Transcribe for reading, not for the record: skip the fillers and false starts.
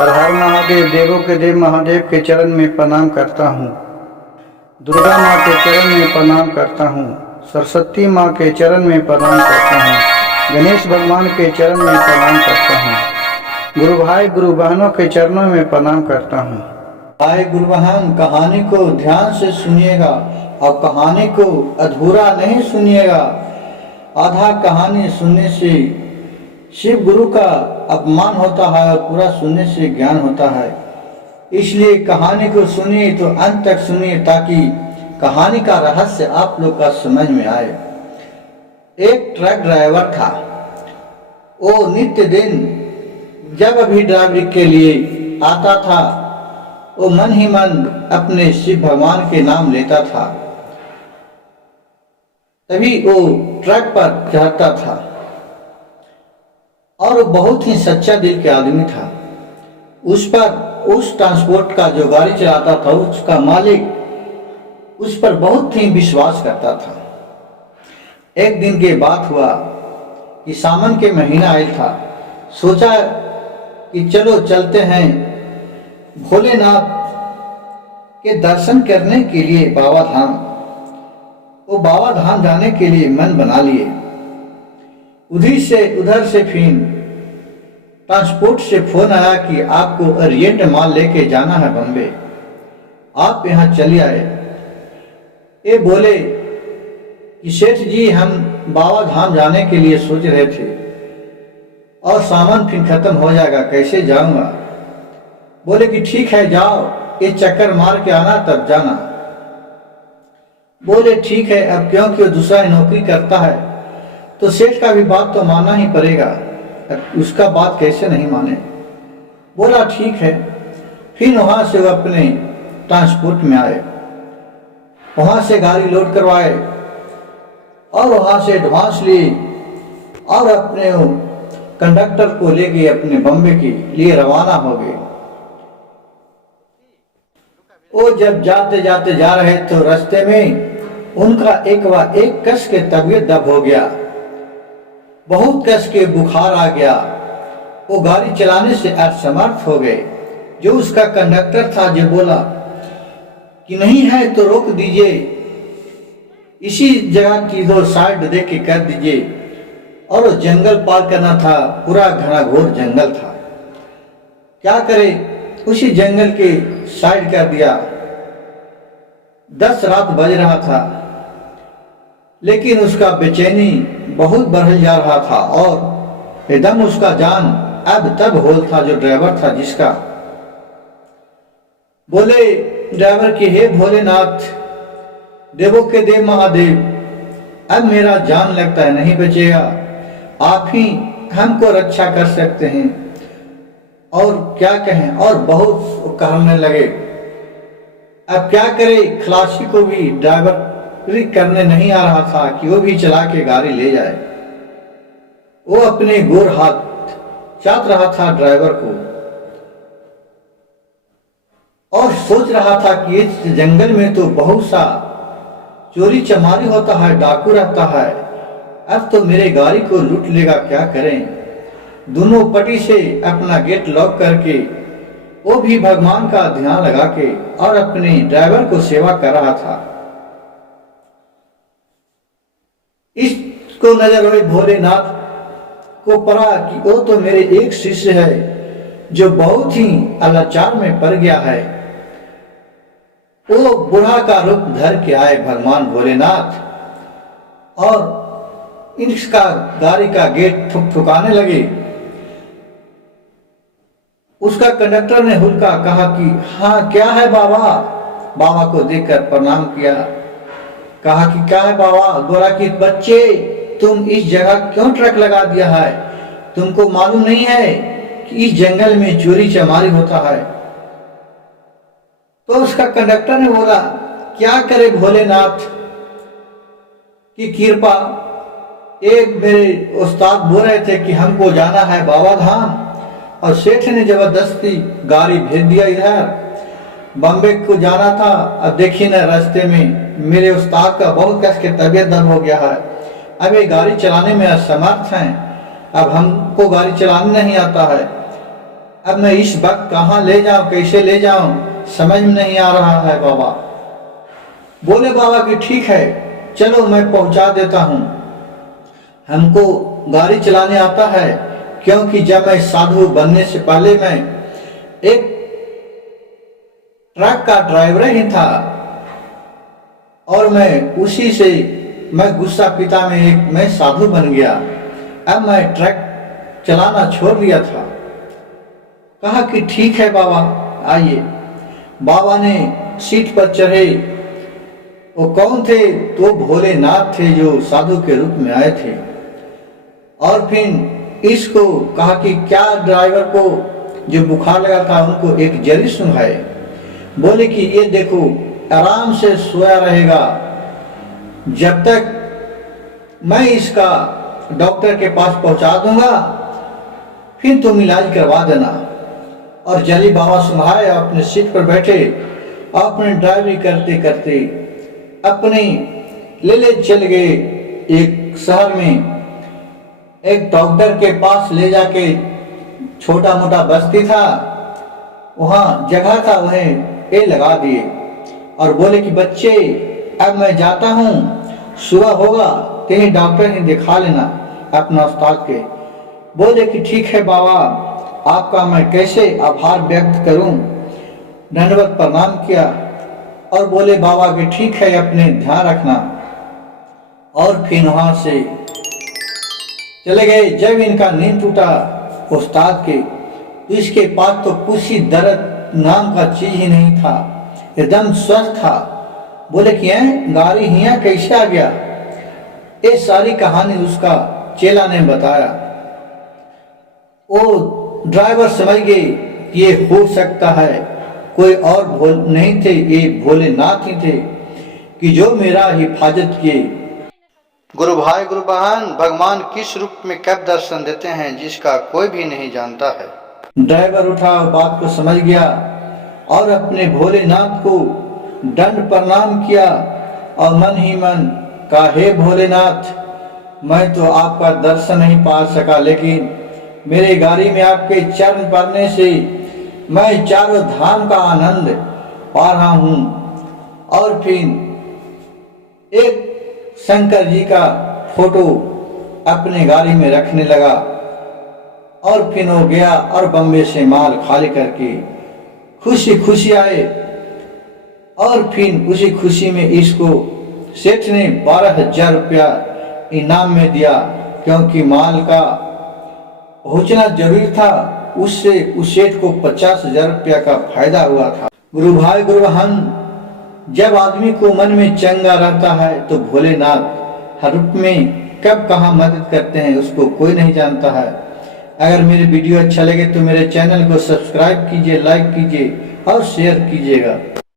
हर हर महादेव। देवों के देव महादेव के चरण में प्रणाम करता हूँ। दुर्गा माँ के चरण में प्रणाम करता हूँ। सरस्वती माँ के चरण में प्रणाम करता हूँ। गणेश भगवान के चरण में प्रणाम करता हूँ। गुरु भाई गुरु बहनों के चरणों में प्रणाम करता हूँ। भाई गुरु बहन, कहानी को ध्यान से सुनिएगा और कहानी को अधूरा नहीं सुनिएगा। आधा कहानी सुनने से शिव गुरु का अपमान होता है और पूरा सुनने से ज्ञान होता है। इसलिए कहानी को सुनिए तो अंत तक सुनिए ताकि कहानी का रहस्य आप लोग का समझ में आए। एक ट्रक ड्राइवर था। वो नित्य दिन जब भी ड्राइवरी के लिए आता था वो मन ही मन अपने शिव भगवान के नाम लेता था। तभी वो ट्रक पर चढ़ता था और वो बहुत ही सच्चा दिल के आदमी था। उस ट्रांसपोर्ट का जो गाड़ी चलाता था उसका मालिक उस पर बहुत ही विश्वास करता था। एक दिन की बात हुआ कि सावन के महीना आया था। सोचा कि चलो चलते हैं भोलेनाथ के दर्शन करने के लिए बाबा धाम। वो बाबा धाम जाने के लिए मन बना लिए। उधर से फिर ट्रांसपोर्ट से फोन आया कि आपको ओरिएंट माल लेके जाना है बम्बे, आप यहाँ चले आए। ये बोले कि सेठ जी हम बाबा धाम जाने के लिए सोच रहे थे और सामान फिर खत्म हो जाएगा, कैसे जाऊंगा। बोले कि ठीक है जाओ, ये चक्कर मार के आना तब जाना। बोले ठीक है, अब क्योंकि वो दूसरा नौकरी करता है तो सेठ का भी बात तो मानना ही पड़ेगा, उसका बात कैसे नहीं माने। बोला ठीक है। फिर वहां से वो अपने ट्रांसपोर्ट में आए, वहां से गाड़ी लोड करवाए और वहां से एडवांस लिए और अपने कंडक्टर को लेके अपने बम्बे के लिए रवाना हो गए। वो जब जाते जाते जा रहे तो रास्ते में उनका एक कस के तबीयत दब हो गया, बहुत कस के बुखार आ गया। वो गाड़ी चलाने से असमर्थ हो गए। जो उसका कंडक्टर था जो बोला कि नहीं है तो रोक दीजिए, इसी जगह की दो साइड दे के कर दीजिए। और वो जंगल पार करना था, पूरा घना घोर जंगल था। क्या करे, उसी जंगल के साइड कर दिया। 10 रात बज रहा था लेकिन उसका बेचैनी बहुत बढ़ जा रहा था और एकदम उसका जान अब तब होल था। जो ड्राइवर था जिसका, बोले ड्राइवर की हे भोलेनाथ, देवों के देव महादेव, अब मेरा जान लगता है नहीं बचेगा, आप ही हमको रक्षा कर सकते हैं। और क्या कहें, और बहुत कहने लगे। अब क्या करे, खलासी को भी ड्राइवर करने नहीं आ रहा था कि वो भी चला के गाड़ी ले जाए। वो अपने गोर हाथ चाट रहा था ड्राइवर को और सोच रहा था कि इस जंगल में तो बहुत सा चोरी चमारी होता है, डाकू रहता है, अब तो मेरे गाड़ी को लूट लेगा, क्या करें। दोनों पट्टी से अपना गेट लॉक करके वो भी भगवान का ध्यान लगा के और अपने ड्राइवर को सेवा कर रहा था। इसको नजर हुई भोलेनाथ को पड़ा कि वो तो मेरे एक शिष्य है जो बहुत ही अलाचार में पड़ गया है। वो बूढ़ा का रूप धर के आए भगवान भोलेनाथ और इसका गाड़ी का गेट ठुकाने लगे। उसका कंडक्टर ने हुल्का कहा कि हाँ क्या है बाबा। बाबा को देखकर प्रणाम किया, कहा कि क्या है बाबा। बोला कि बच्चे तुम इस जगह क्यों ट्रक लगा दिया है, तुमको मालूम नहीं है कि इस जंगल में चोरी चमारी होता है। तो उसका कंडक्टर ने बोला क्या करे भोलेनाथ की कृपा, एक मेरे उस्ताद बोल रहे थे कि हमको जाना है बाबा धाम और सेठ ने जबरदस्ती गाड़ी भेज दिया इधर, बम्बे को जाना था। अब देखिए ना रास्ते में मेरे उस्ताद का बहुत कस के तबीयत दब हो गया है, अब ये गाड़ी चलाने में असमर्थ हैं, अब हमको गाड़ी चलाने नहीं आता है। अब मैं इस वक्त कहाँ ले जाऊं, कैसे ले जाऊं, समझ में नहीं आ रहा है बाबा। बोले बाबा कि ठीक है, चलो मैं पहुंचा देता हूं। हमको गाड़ी चलाने आता है, क्योंकि जब मैं साधु बनने से पहले मैं एक ट्रक का ड्राइवर ही था, और मैं उसी से मैं गुस्सा पिता में एक मैं साधु बन गया। अब मैं ट्रक चलाना छोड़ दिया था। कहा कि ठीक है बाबा, आइए। बाबा ने सीट पर चढ़े। वो कौन थे? तो भोलेनाथ थे, जो साधु के रूप में आए थे। और फिर इसको कहा कि क्या ड्राइवर को जो बुखार लगा था उनको एक जरी सुंघाए। बोले कि ये देखो, आराम से सोया रहेगा, जब तक मैं इसका डॉक्टर के पास पहुंचा दूंगा, फिर तुम इलाज करवा देना। और जली बाबा सुंघाए, अपने सीट पर बैठे, अपने ड्राइवरी करते करते अपने ले चल गए एक शहर में। एक डॉक्टर के पास ले जाके, छोटा मोटा बस्ती था, वहाँ जगह था, वहीं ये लगा दिए। और बोले कि बच्चे, अब मैं जाता हूँ, सुबह होगा कहीं डॉक्टर ही दिखा लेना अपना उस्ताद के। बोले कि ठीक है बाबा, आपका मैं कैसे आभार व्यक्त करूं। दंडवत प्रणाम किया और बोले बाबा कि ठीक है, अपने ध्यान रखना। और फिर वहां से चले गए। जब इनका नींद टूटा उस्ताद के, तो इसके पास तो कुछ ही दर्द नाम का चीज ही नहीं था, एकदम स्वस्थ था। बोले कि गाड़ी हिया कैसे आ गया? ये सारी कहानी उसका चेला ने बताया। वो ड्राइवर समझ गए कि ये हो सकता है कोई और नहीं थे, ये भोलेनाथ ही थे कि जो मेरा हिफाजत किए। गुरु भाई गुरु बहन, भगवान किस रूप में कब दर्शन देते हैं जिसका कोई भी नहीं जानता है। ड्राइवर उठा, बात को समझ गया और अपने भोलेनाथ को दंड प्रणाम किया और मन ही मन कहा, हे भोलेनाथ, मैं तो आपका दर्शन नहीं पा सका, लेकिन मेरे गाड़ी में आपके चरण पड़ने से मैं चारों धाम का आनंद पा रहा हूँ। और फिर एक शंकर जी का फोटो अपने गाड़ी में रखने लगा। और फिर वो गया और बम्बे से माल खाली करके खुशी खुशी आए। और फिर उसी खुशी में इसको सेठ ने 12,000 रुपया इनाम में दिया, क्योंकि माल का पहुंचना जरूरी था। उससे उस सेठ को 50,000 रुपया का फायदा हुआ था। गुरु भाई गुरु बहन, जब आदमी को मन में चंगा रहता है तो भोलेनाथ हर रूप में कब कहाँ मदद करते हैं उसको कोई नहीं जानता है। अगर मेरी वीडियो अच्छा लगे तो मेरे चैनल को सब्सक्राइब कीजिए, लाइक कीजिए और शेयर कीजिएगा।